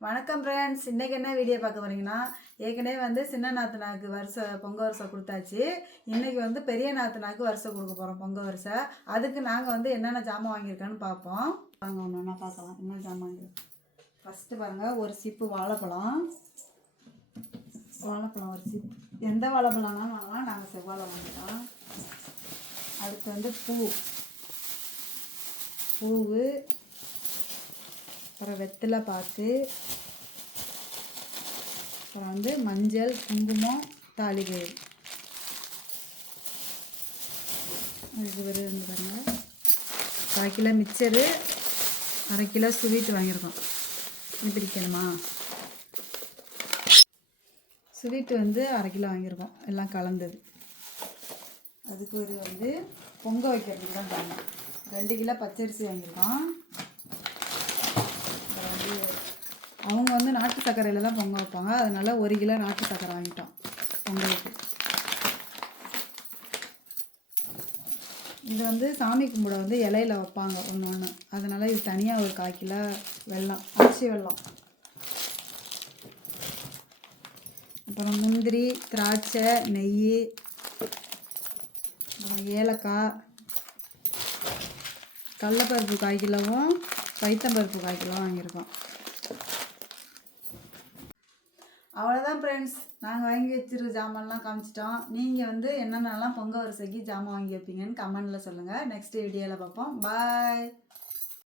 வணக்கம் ஃப்ரெண்ட்ஸ் இன்றைக்கி என்ன வீடியோ பார்க்க போறீங்கன்னா ஏற்கனவே வந்து சின்ன நாத்தனாக்கு வருஷ பொங்க வருஷம் கொடுத்தாச்சு. இன்றைக்கி வந்து பெரிய நாத்தனாக்கு வருஷம் கொடுக்க போகிறோம் பொங்க வருஷம். அதுக்கு நாங்கள் வந்து என்னென்ன ஜாமான் வாங்கியிருக்கோன்னு பார்ப்போம். வாங்க ஒன்று ஒன்றா பார்க்கலாம். என்ன ஜாமான் வாங்கியிருக்கோம்? ஃபஸ்ட்டு பாருங்கள் ஒரு சிப்பு வாழைப்பழம். வாழைப்பழம் ஒரு சிப் எந்த வாழைப்பழம்லாம் வாங்கலாம். நாங்கள் செவ்வாழை வாங்கிட்டோம் அடுத்து வந்து பூ. பூவு. அப்புறம் வெத்தலை பாக்கு. அப்புறம் வந்து மஞ்சள் குங்குமம் தாளிகயிறு இது ஒரு வந்து பாருங்க. அரை கிலோ மிச்சரு அரை கிலோ ஸ்வீட் வாங்கியிருக்கோம். இது பிரிக்கணுமா ஸ்வீட் வந்து அரை கிலோ வாங்கியிருக்கோம். எல்லாம் கலந்தது. அதுக்கு ஒரு வந்து பொங்க வைக்கிறதுக்கு தான் பாருங்க. ரெண்டு கிலோ பச்சரிசி வாங்கியிருக்கோம் அப்புறம் வந்து அவங்க வந்து நாட்டு சர்க்கரையில் தான் பொங்க வைப்பாங்க. அதனால் ஒரு கிலோ நாட்டு சர்க்கரை வாங்கிட்டோம் பொங்கலுக்கு. இது வந்து சாமி கும்பிட வந்து இலையில வைப்பாங்க ஒன்று ஒன்று அதனால் இது தனியாக ஒரு கால் கிலோ வெல்லம் அரிசி வெல்லம். அப்புறம் முந்திரி திராட்சை நெய் அப்புறம் ஏலக்காய் கடலப்பருப்பு கால் கிலோவும் பைத்தம்பருப்பு கால் கிலோ வாங்கியிருக்கோம். அவ்வளோதான் ஃப்ரெண்ட்ஸ் நாங்கள் வாங்கி வச்சிருக்க ஜாமான்லாம் காமிச்சிட்டோம். நீங்கள் வந்து என்னென்னலாம் பொங்க வரிசைக்கு ஜாமான் வாங்கி வைப்பீங்கன்னு கமெண்டில் சொல்லுங்கள் நெக்ஸ்ட் வீடியோவில் பார்ப்போம். பாய்